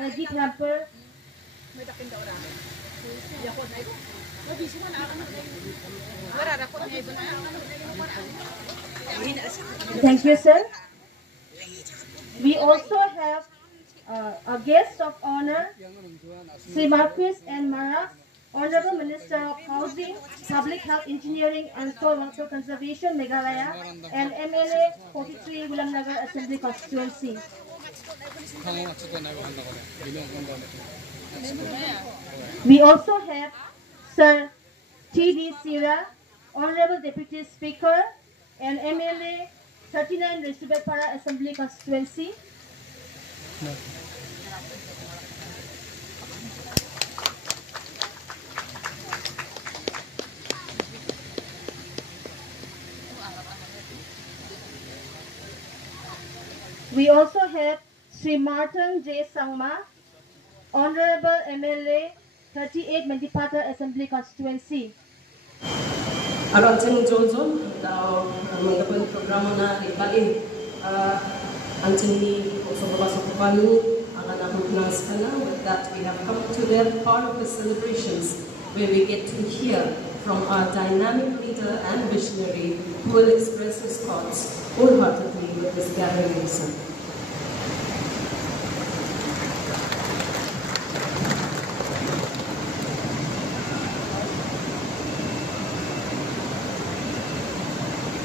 a gift hamper. Thank you, sir. We also have a guest of honor, Sri Marquis and Maras, Honorable Minister of Housing, Public Health Engineering and Soil Water Conservation, Meghalaya, and MLA 43 Williamnagar Assembly Constituency. We also have Sir T.D. Sira, Honorable Deputy Speaker and MLA 39 Resubepara Assembly Constituency. We also have Sri Martin J. Sangma, Honorable MLA 38 Mentipata Assembly Constituency. Around Johnson, the program na ibalik Anthony Osobasokopanu, Anganahunaskana. With that, we have come to the part of the celebrations where we get to hear from our dynamic leader and visionary who will express his thoughts wholeheartedly with this gathering reason.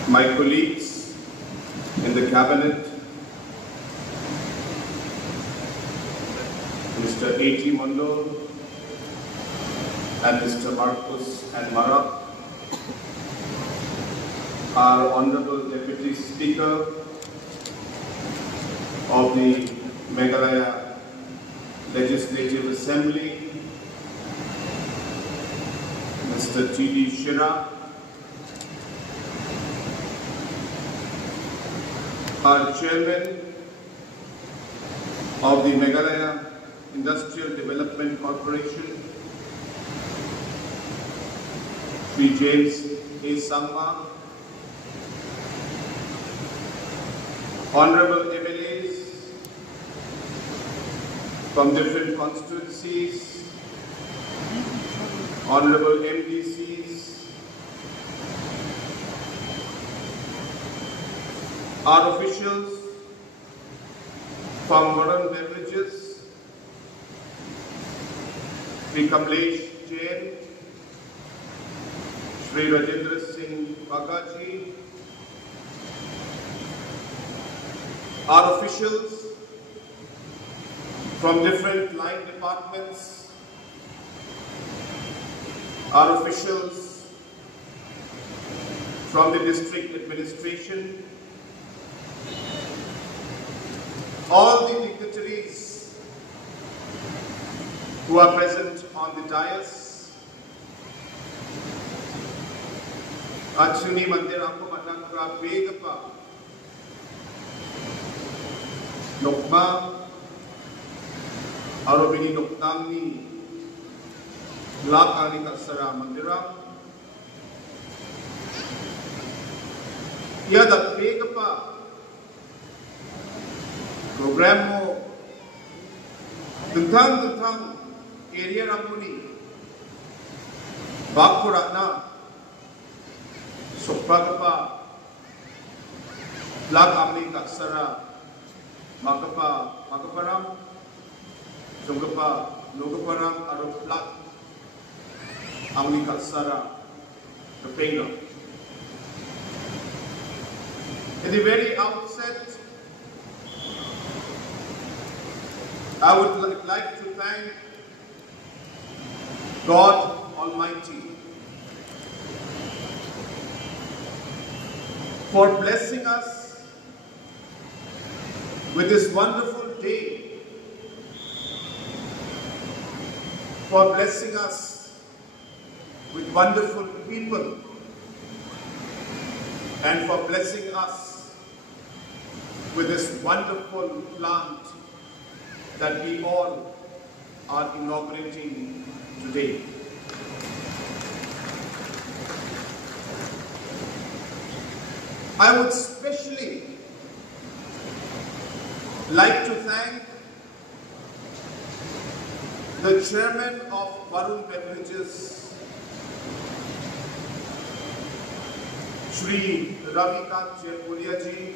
My colleagues in the cabinet, Mr. A.T. Mandol and Mr. Marcus and Mara, our Honorable Deputy Speaker of the Meghalaya Legislative Assembly, Mr. T.D. Shira, our Chairman of the Meghalaya Industrial Development Corporation, Sri James A. Sangma, Honorable MLAs from different constituencies, Honorable MDCs, our officials from Varun Beverages, Sri Kamlesh Jain, Sri Rajendra Singh Bagaji, our officials from different line departments, our officials from the district administration, all the dignitaries who are present on the dais, Achuni Mandirako Manakra Begapa, Nokma, Arobini Noknamni, Lakani Kasara Mandira, Yada Begapa, program mo tentang area ramuni bakurana sopagapa lag amni kaksara magaparam sungapa logaparam aro lag amni kaksara kepenga. At the very outset, I would like to thank God Almighty for blessing us with this wonderful day, for blessing us with wonderful people, and for blessing us with this wonderful plant that we all are inaugurating today. I would especially like to thank the chairman of Varun Beverages, Shri Ravikant Jaipuria ji,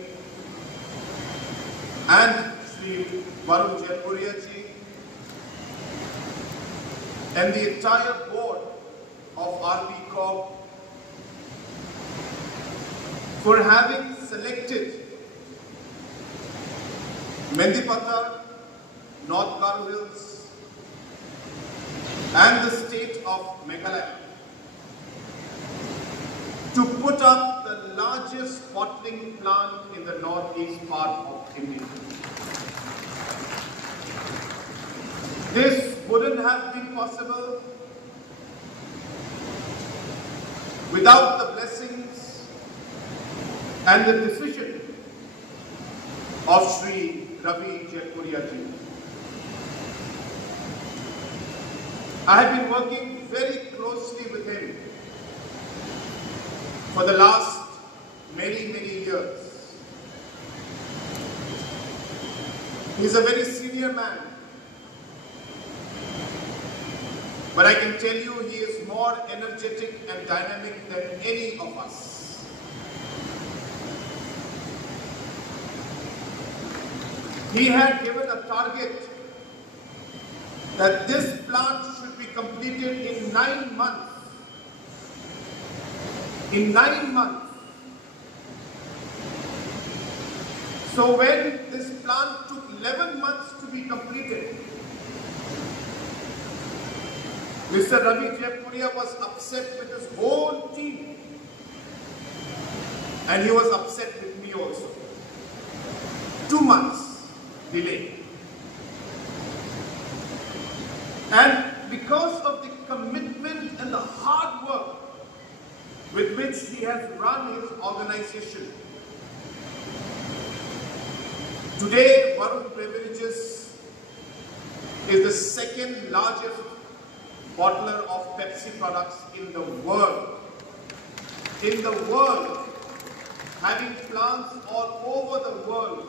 and Shri Varun Jaipuria ji, and the entire board of RB Corp for having selected Mendipata, North Garo Hills, and the state of Meghalaya to put up the largest bottling plant in the northeast part of India. This wouldn't have been possible without the blessings and the decision of Shri Ravi Jaipuria ji. I have been working very closely with him for the last many years. He is a very senior man, but I can tell you he is more energetic and dynamic than any of us. He had given a target that this plant should be completed in 9 months. In 9 months. So when this plant took 11 months to be completed, Mr. Ravi Jaipuria was upset with his whole team. And he was upset with me also. 2 months delay. And because of the commitment and the hard work with which he has run his organization, today Varun Beverages is the second largest bottler of Pepsi products in the world. In the world, having plants all over the world,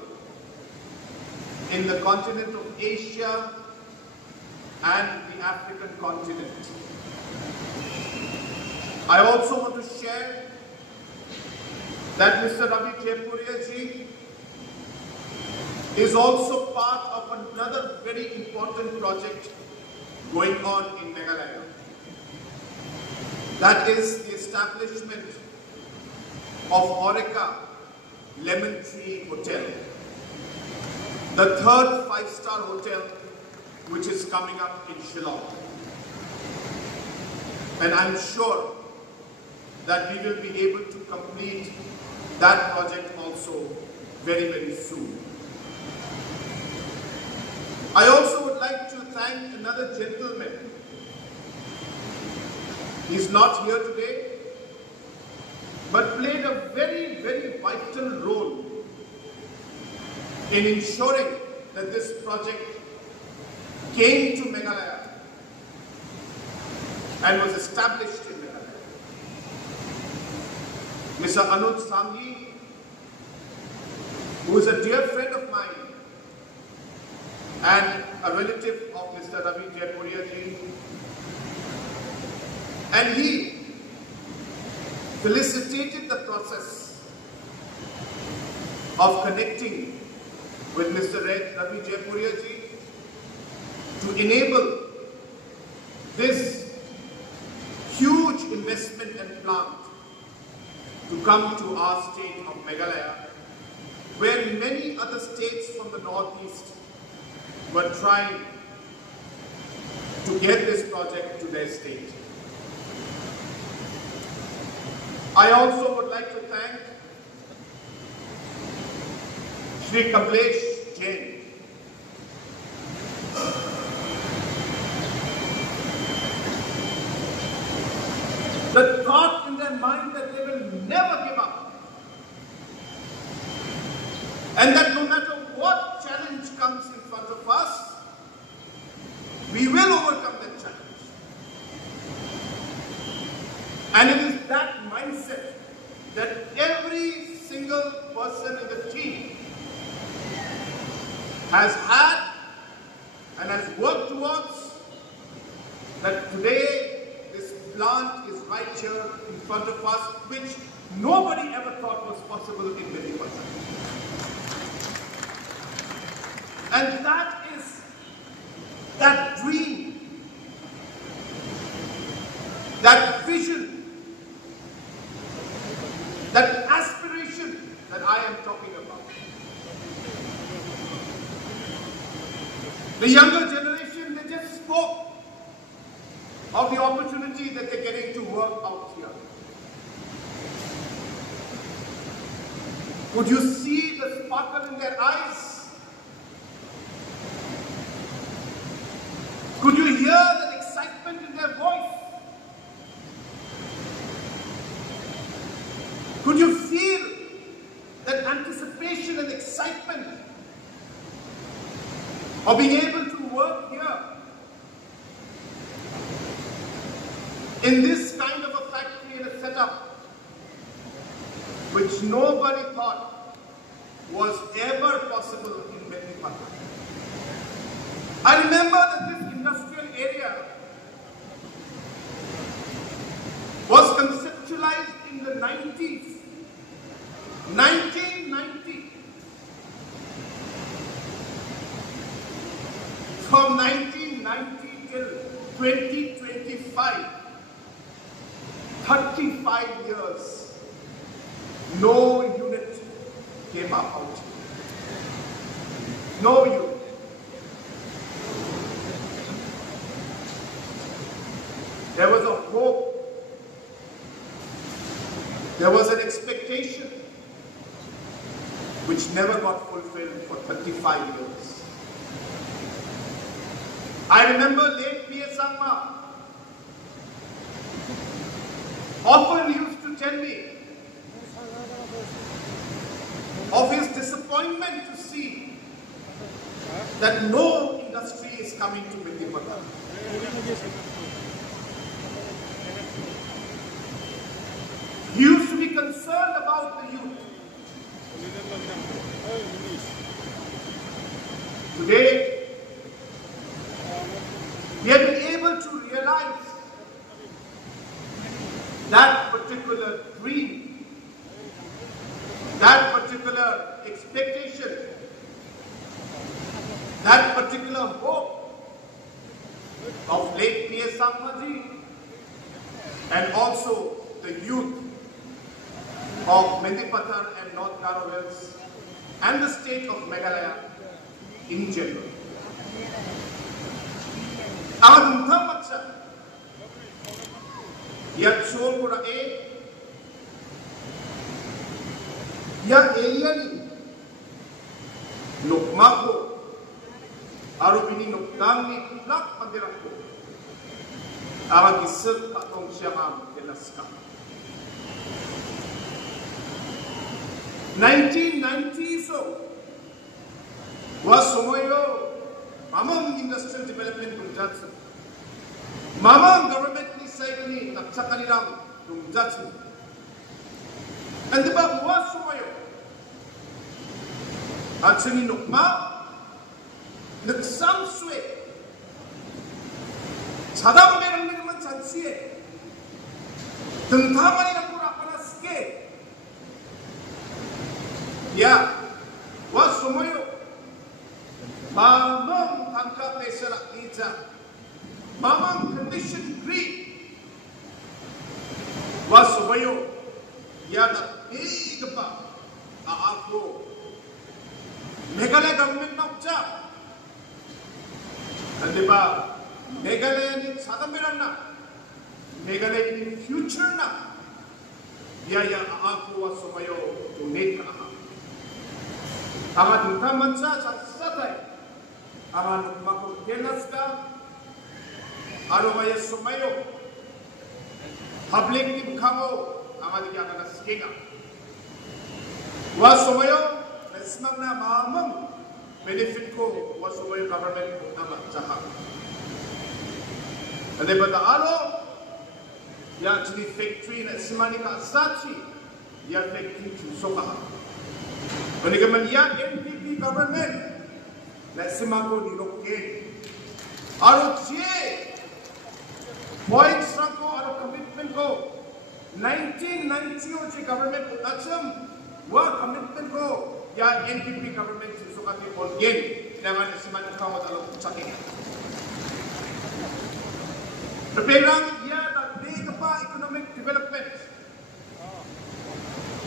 in the continent of Asia and the African continent. I also want to share that Mr. Ravi Jaipuria ji is also part of another very important project going on in Meghalaya. That is the establishment of Aurika Lemon Tree Hotel, the third 5-star hotel which is coming up in Shillong. And I'm sure that we will be able to complete that project also very soon. I also would like to thank another gentleman. He's not here today, but played a very vital role in ensuring that this project came to Meghalaya and was established in Meghalaya. Mr. Anuj Sanghi, who is a dear friend of mine and a relative of Mr. Ravi Jaipuria ji, and he felicitated the process of connecting with Mr. Ravi Jaipuria ji to enable this huge investment and plant to come to our state of Meghalaya, where many other states from the northeast were trying to get this project to their state. I also would like to thank Shri Kamlesh Jain. The thought in their mind that they will never give up, and that no matter what challenge comes in front of us, we will overcome that challenge. And it is that mindset that every single person in the team has had and has worked towards that today this plant is right here in front of us, which nobody ever thought was possible in Mendipata. And that is that dream, that vision, that aspiration that I am talking about. The younger generation, they just spoke of the opportunity that they're getting to work out here. Could you see the sparkle in their eyes? Could you hear that excitement in their voice? Could you feel that anticipation and excitement of being able to work here in this kind of a factory and a setup which nobody thought was ever possible in Mendipata? I remember that this industrial area was conceptualized in the 90s, 1990. From 1990 till 2025, 35 years, no unit came up out here. No unit. There was a hope. There was an expectation which never got fulfilled for 35 years. I remember late P.S. Sangma often used to tell me of his disappointment to see that no industry is coming to Mendipata. He used to be concerned about the youth. Today, we have been able to realize that particular dream, that particular expectation, that particular hope of late P.S. Sangma and also the youth of Mendipata and North Garo Hills and the state of Meghalaya in general. Ang tamatsa ya chol pura ya area ni nukma ko aro bini nukdang ni plak pandirang ko ang isip katong siyang kelaska. 1990 so was sumoyo mamang industrial development kunjatsu mamang government ni saygani naksakanilang kunjatsu and diba was sumoyo at sini nukma nagsamswe sadam merang naman chansiye tengtaman na pura panaske ya was sumoyo mamang tangka pesala ita mamang condition green was sumoyo ya na big pa aako Meghalaya government na ucha andi ba Meghalaya ni sadamiran na Meghalaya ni future na ya aako was sumoyo donate ka aha ama duntaman sa satay ama magkelas ka aro kaya sumayo public ni kamo ama di ka naskinga wa sumayo ismang na mamang benefit ko wa sumayo government ko ama jaha ade bata alo ya chini factory na simani ka sachi ya factory chusoka Bagaimana yang NPP government na simago ni roke aro je points rangko aro commitment ko 1990 oji government utacham wa commitment ko ya NDP government sukati olgen dengan siman kawo dalam ucakin. Berperang ya da big pa economic development.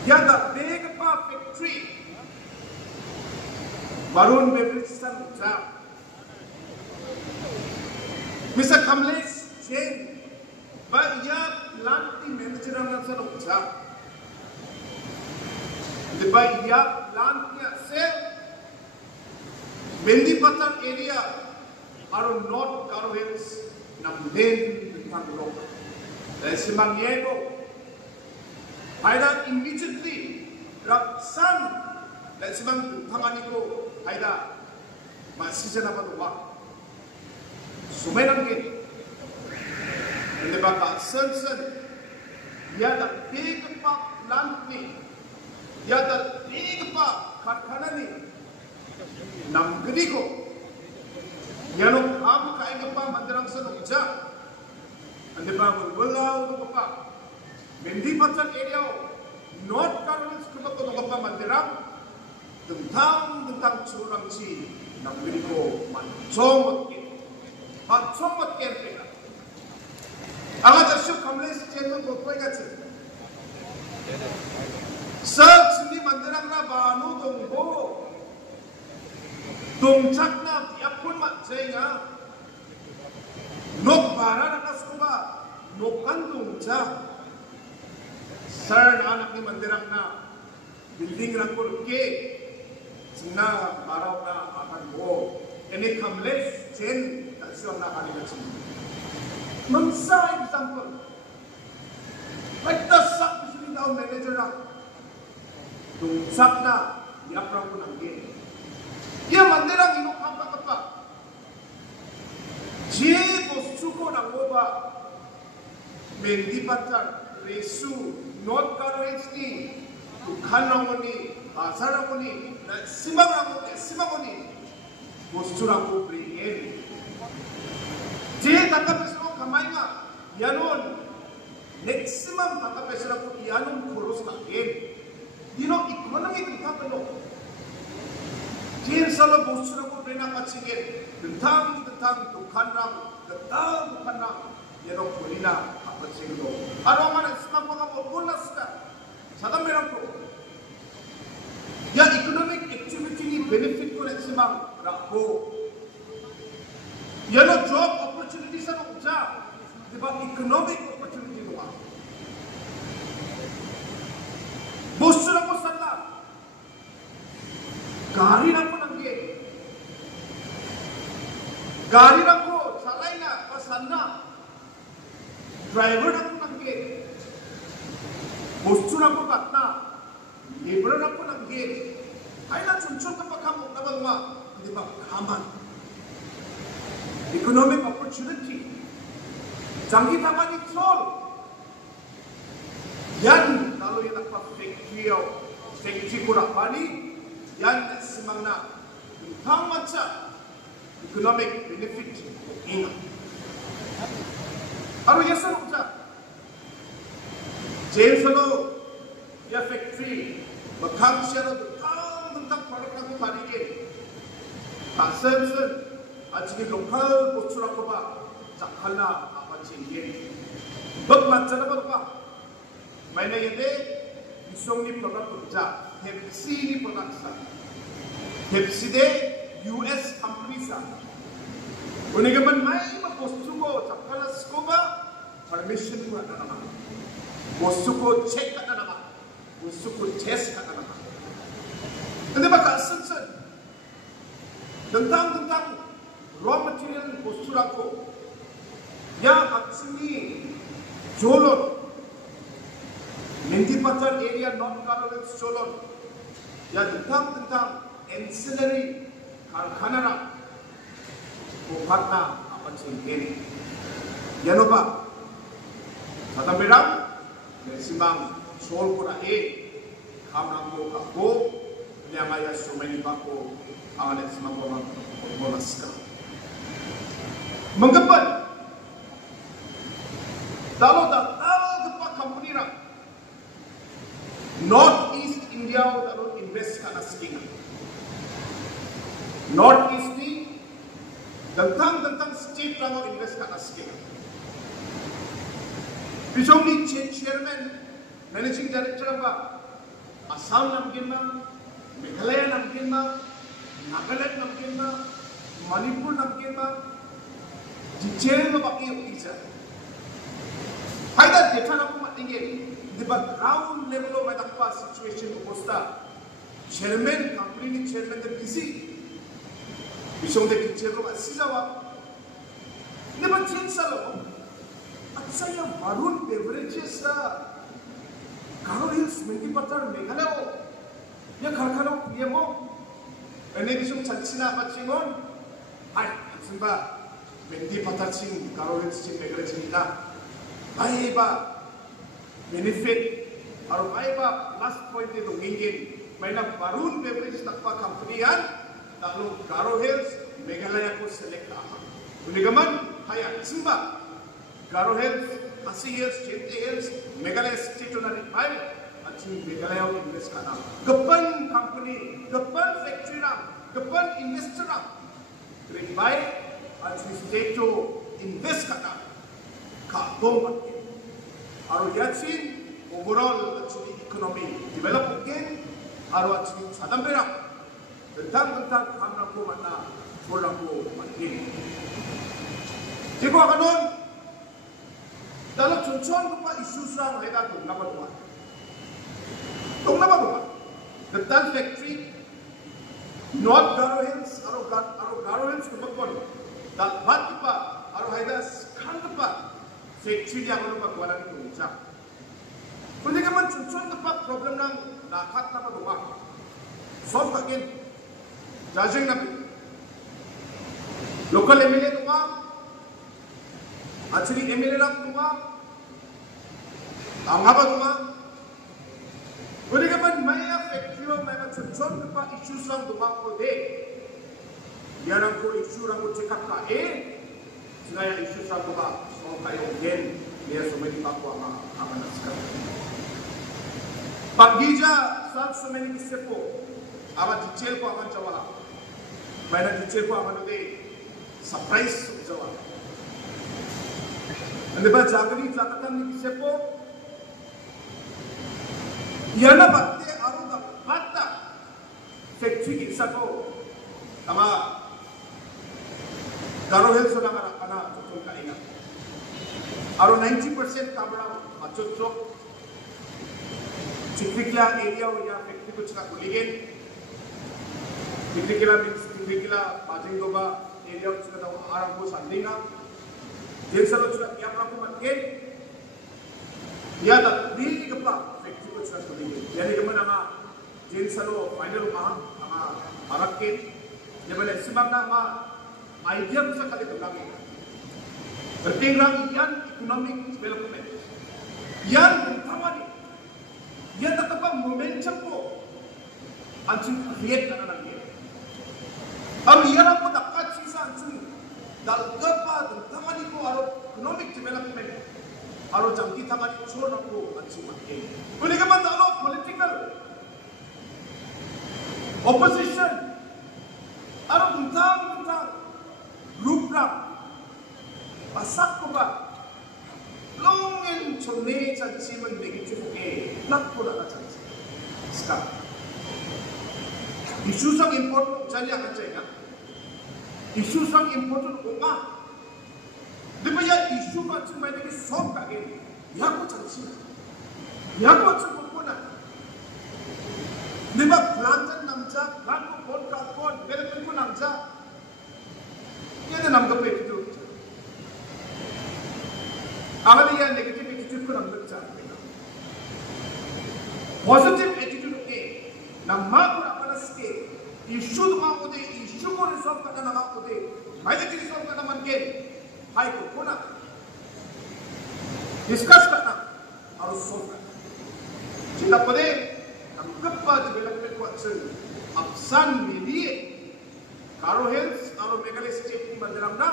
Ya da big pa factory. Barun beverage san ucap. Mr. Kamlesh Jain ba ya planti manager ang san ucap. Di ba ya plantnya sel Mendipatan area aro North Garo Hills nam len tentang lok. Dan simang yego aida immediately raksan dan simang tangan ko aida masih na ba sumenang ke ende baka sen ya da big pa plant ni ya da big pa karkhana ni nam gedi ko yano kamu kai gapa mandirang sa nukja ande ba walaw no pa Mendipatan area North Carolina ko ko gapa mandirang tentang curang si nam gedi ko man somot ke pera aga dashu Kamlesh Jain ko koi gatse sab sini mandirang na banu dongbo Dongchak na yapun mat jaya nok bara nakas kuba nokan dongchak sar anak ni mandirang na building rangkul ke sina barau na akan bo ini Kamlesh Jain tasyong na kali macam mangsa example like the sub down manager na dongchak na yaprang ko nang ge Ia mandirang ino kapa je bostuko na goba Mendipatan resu North Carolina ni Ukhanamoni Asaramoni na Simamoni bosturako bringen je takapesro kamainga yanon maximum takapesro ko yanon koros na gen dino economic tapelo Jin salo bosura ko bina kachige tentang dukan rang yano kulina kachige do aro mana isma ko ka bonus ka sadam merang ko ya economic activity ni benefit ko na isma rakho yano job opportunity sa no ja diba economic opportunity do bosura ko sala Gari rako salai na pasanna driver rako nangge bostu rako katna labor rako nangge aina chunchun ka pakam nabangma diba kaman economic opportunity jangi tamani sol yan kalau yang apa factory ko rakani yan semangna tentang macam economic benefit ina aro yasa uca James lo ya factory makam siaro tentang produk aku parige tasen ajini lokal bosura ko ba jakhala apa chinge bak macam apa ba maine yede isong ni produk uca Pepsi ni production Pepsi de US company sa unige man mai ma bostu ko chakala skoba permission ko na nama bostu ko check na nama bostu ko test na nama ande ba kasan tentang raw material bostu rako ya aksini jolon Mendipatan area North Carolina jolon ya tentang ancillary karkhana ko patna apan singkeni yano ba Satamberang simang sol ko na kamang ko kako niya maya sumeni ba ko awalet simang ko bolas ka menggepan Tentang state ramo invest ka aske. Pisong ni chairman, managing director ba, Assam namgin ma, Meghalaya namgin ma, Nagaland namgin ma, Manipur namgin ma, detail na baki yung isa. Hayda data na kumatingin, di ba ground level may nakpa situation uposta, chairman, company ni chairman na busy. Pisong de detail ko asisawa, di ba chinsalo? At saya Varun beverages sa Garo Hills, Mendi Patar, Meghalaya, ya karkano kuya mo. Ene bisong chansina patsingon, ay, simba, Mendi Patar sing Garo Hills sing Meghalaya sing ila. Ay ba benefit, aro ay ba last point ito ngingin, may na Varun beverage takpa company yan, dalo Garo Hills, Meghalaya ko select aha. Unigaman, haya, simba, Garo Hills, Asi Hills, Chente Hills, Meghalaya state na rin ay, at si Meghalaya invest ka na. Gapan company, gapan factory na, gapan investor na, rin ay, at si state to invest ka na, kaabong matin. Aro yatsin, overall at si economy develop again, aro at si sadambera, tentang hamna ko man na, fulang ko matin. Di ko kanon, dalam contoh apa isu serang mereka tu nama dua, the factory, North Garo Hills, Garo Hills kemudian, dan Batipa, Haidas Kandapa, factory yang orang bawa lagi tu macam. Kemudian kan contoh apa problem nang nakat nama dua, solve again, judging nabi, local MLA dua. Actually, MLA lang duma, ang haba duma. Kung ka man may affectyo, may matsunson ka pa issues lang duma ko de. Yan ang ko issue lang ko check up ka sinaya issues lang duma. So kayo again, niya sumili pa ko ang amanas ka. Pag-gija, saan sumili kisip po, ama detail ko ang jawa. May na detail ko ang surprise sa jawa. Anda baca jagani jagatan ni kisah po, ia na bakte aru da bata factory kisah po, ama Garo Hills na kana tutong kainga. Aru 90% kabra macocok, ciklikla area ya factory ko cina kuligin, ciklikla bajing doba area ko cina tahu arang ko sandinga. Jadi kalau sudah tiap orang makin, dia tak beli kepa factory ko sudah beli. Jadi kemana ma, jadi kalau final ma, ama arakin, dia boleh sebab nama idea bisa kali terlagi. Bertinggal yang economic development, yang pertama ni, dia tak apa momentum ko, anjing create kerana lagi. Am ia aku dapat sisa anjing. Dal gapa thamani ko aro economic development aro jamti thamani chor ko ansi makke uli ka man dalo political opposition aro tentang rupra pasak ko ba longin chone chansi man negative nak ko na chansi ska isu sang important jali akan cakap isu sang important onga. Dibaya isu macam mana ni solve kagin. Ya ko chansi. Ya ko chukuna. Diba plantan namja, plan ko podcast ko, development ko namja. Yan ang namga pe itu. Agad yan negative attitude ko namga cha. Positive attitude ke. Namma ko apana ske. Isu ma ko de isu ko resolve करना लगा को दे मैं देखिए resolve करना मन के high को ना discuss करना और solve करना जितना पदे हम कब development को अच्छे अपसान मिलिए Garo Hills और Meghalaya state की बंदराम ना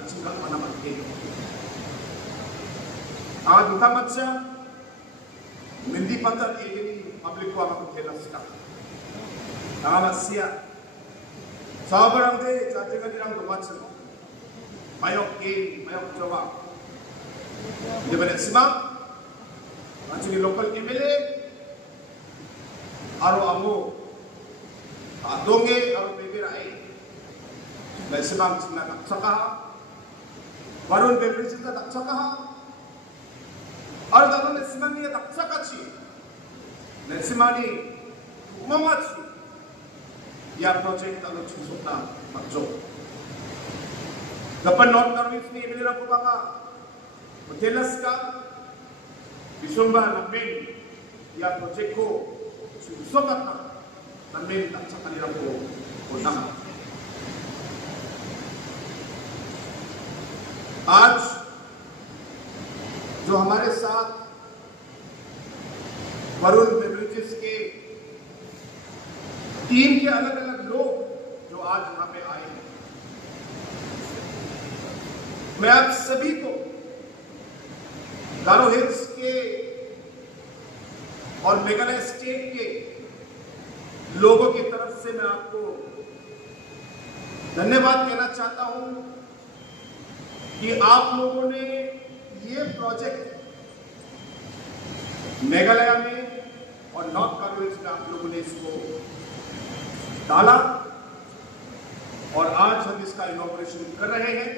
अच्छी का मना मन के आज उतना बच्चा Mendi Patar एरिया public को आमा को खेला सिका Nama siya 사바랑데 자태간이랑 도마츠 마역 게임 마역 저와 이번에 스마 나중에 로컬 MLA 아로 아무 동해 아로 베베라이 나 스마 지나 낙차가 바론 베브리지가 낙차가 아로 나는 스마니에 낙차같이 내 스마니 구멍같이 या प्रोजेक्ट अलग चीजों मजो गपन नॉट करविस ने मेरा पुबागा होटेलस का बिशुंबा नमेन या प्रोजेक्ट को सुसोकता नमेन अच्छा कनिरा को होना आज जो हमारे साथ वरुण बेवरेजेस के टीम के अलग अलग लोग जो आज यहां पे आए हैं, मैं आप सभी को गारो हिल्स के और मेघालय स्टेट के लोगों की तरफ से मैं आपको धन्यवाद कहना चाहता हूं कि आप लोगों ने ये प्रोजेक्ट मेघालय में और नॉर्थ गारो हिल्स में आप लोगों ने इसको डाला और आज हम इसका इनॉग्रेशन कर रहे हैं।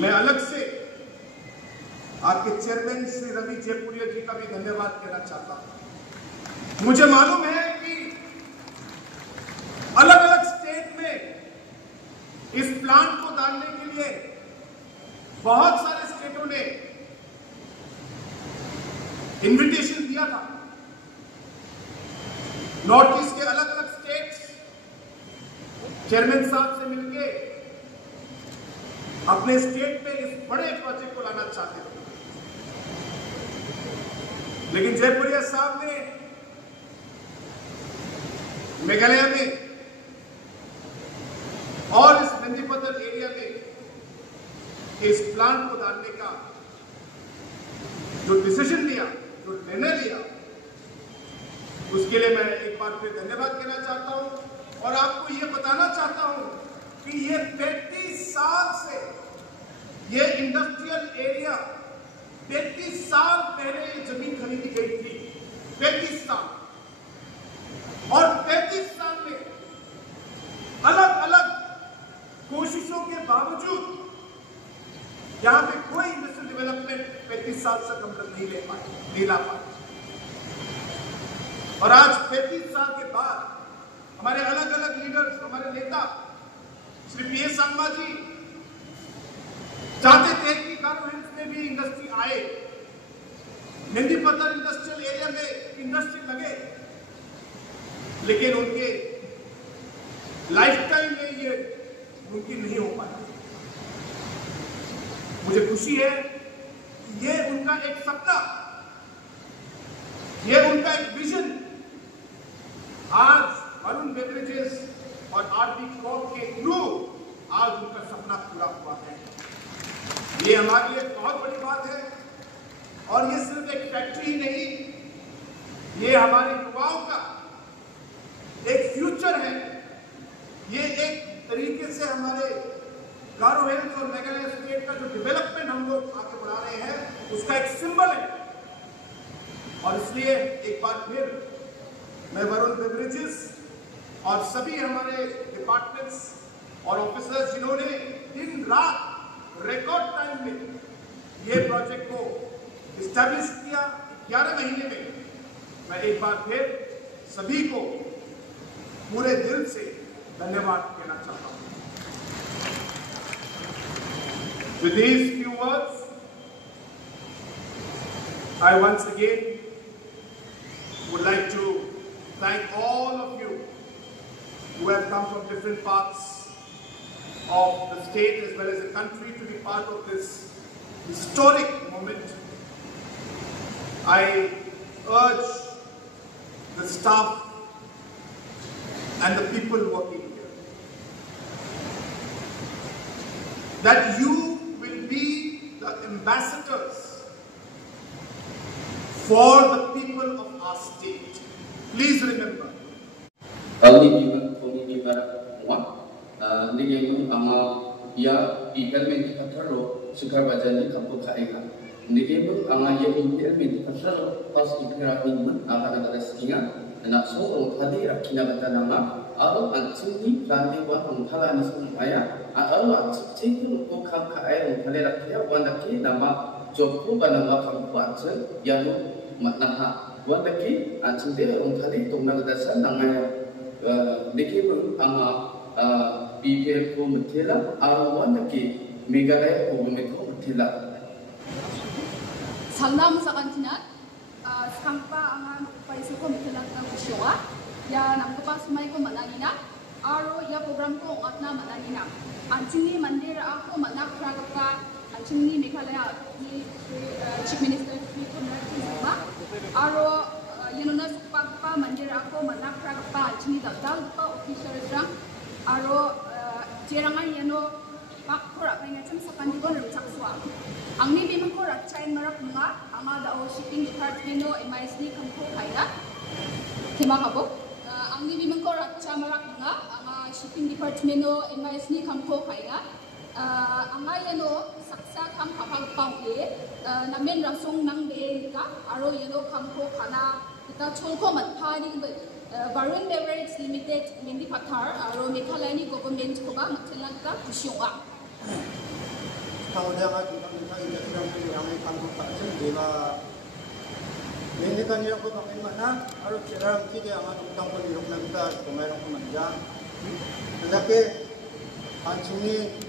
मैं अलग से आपके चेयरमैन श्री रवि जयपुरिया जी का भी धन्यवाद कहना चाहता हूं। मुझे मालूम है कि अलग अलग स्टेट में इस प्लांट को डालने के लिए बहुत सारे स्टेटों ने इनविटेशन दिया था। नॉर्थ ईस्ट के अलग अलग स्टेट्स चेयरमैन साहब से मिलके अपने स्टेट में इस बड़े प्रोजेक्ट को लाना चाहते थे, लेकिन जयपुरिया साहब ने मेघालय में और इस मेंदीपत्थर एरिया में इस प्लांट को डालने का जो डिसीजन लिया, जो निर्णय लिया, उसके लिए मैं एक बार फिर धन्यवाद कहना चाहता हूं और आपको ये बताना चाहता हूं कि ये 35 साल से ये इंडस्ट्रियल एरिया 35 साल पहले ये जमीन खरीदी गई थी। 35 साल और 35 साल में अलग अलग कोशिशों के बावजूद यहां पे कोई इंडस्ट्रियल डेवलपमेंट 35 साल से कम नहीं ला पाए। और आज 35 साल के बाद हमारे अलग अलग लीडर्स, हमारे नेता श्री पीएस संगमा जी चाहते थे कि गारो हिल्स में भी इंडस्ट्री आए, मेंदीपत्थर इंडस्ट्रियल एरिया में इंडस्ट्री लगे, लेकिन उनके लाइफ टाइम में ये मुमकिन नहीं हो पाया। मुझे खुशी है कि ये उनका एक सपना, ये उनका एक विजन आज वरुण बेवरेजेस और आरबी क्रॉप के थ्रू आज उनका सपना पूरा हुआ है। ये हमारे लिए बहुत बड़ी बात है और ये सिर्फ एक फैक्ट्री ही नहीं, ये हमारे युवाओं का एक फ्यूचर है। ये एक तरीके से हमारे गारो हिल्स और मेघालय स्टेट का जो डेवलपमेंट हम लोग आगे बढ़ा रहे हैं उसका एक सिंबल है। और इसलिए एक बार फिर मैं वरुण बेवरेजेस और सभी हमारे डिपार्टमेंट्स और ऑफिसर्स जिन्होंने दिन रात रिकॉर्ड टाइम में ये प्रोजेक्ट को इस्टेब्लिश किया 11 महीने में, मैं एक बार फिर सभी को पूरे दिल से धन्यवाद कहना चाहता हूं। With these few words, I once again would like to thank all of you who have come from different parts of the state as well as the country to be part of this historic moment. I urge the staff and the people working here that you will be the ambassadors for the people of our state. Please remember. Only people nige ama ya implement di kataro sukar bajani kapu kaega nige ama ya implement di kataro pas ikra min akan ada skinga na so tadi rakina batana aro anchini lande wa ongthala ni sumaya aro anchini ko kham khae ongthale rakya wandaki nama jobku banama kampu anche yanu matnaha wandaki anchinde ongthali tongna dasa namaya nige ama BPL ko mutila aro wandaki Meghalaya ko mutila 상남 사간티나 상파 안간 paisi ko mutila ng kusyoa ya nampa sumay ko mananina aro ya program ko ngatna mananina anchini mandir ako manak pragapa anchini Meghalaya ni Chief Minister Sri Kumar Singh aro yanuna supagpa mandir ako manak pragapa anchini daldal pa official rang aro jerangan yano pakura kaya cem sakandigon rumchakswa angni bimko ratchain marak mga anga dao shipping department no MISD kampo kaya tema kabo angni bimko ratcha marak mga anga shipping department no MISD kampo kaya anga yano saksa kam kapag pangke namen rasong nang de ka aro yano kampo kana kita cholko matpani Varun Beverage Limited Mendi Pathar aro Meghalaya government ko ba matilagta kusyonga Kauliang at itang industry ang pangko pa sa diba Mendi kanila ko pangin mana aro sirang sige ang utang ko nilok nagta kung mayroong kumanja Nalaki anchini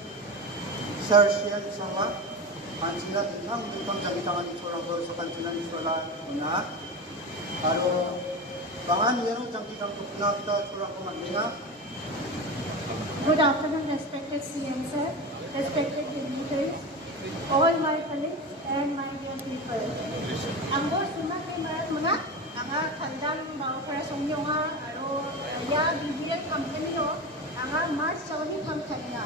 Sarsian sama anchina tinang itang jagitangan isorang ko sa kanchina isola una aro Bangan yang jangkitan tukna kita kurang kemana? Good afternoon, respected CM sir, respected dignitaries, all my colleagues and my dear people. Anggo sima kay mga anga kandang mau para songyonga aro ya BBL company o anga March sawni kam kanya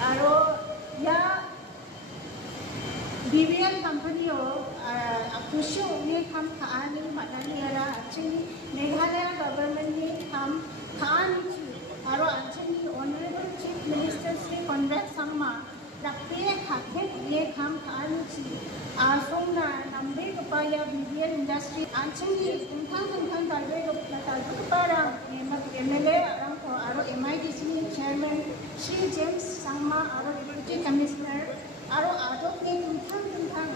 aro ya BBL company o kusyo ni kam kaani madani ara actually Meghalaya government ni kam kaani chi aro actually honorable chief minister Sri Conrad Sangma rakpe khakhe ye kam kaani chi asomna nambe kapaya BBL industry actually tungthang talbe talbe para MLA arang ko aro MIDC chairman Sri James Sangma aro deputy commissioner aro adok ni tungthang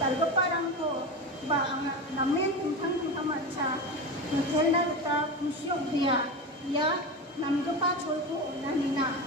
talbe parang ko ba ang namin tungthang mancha hotel na ta kusyok dia ya namdo pa chol ko unanina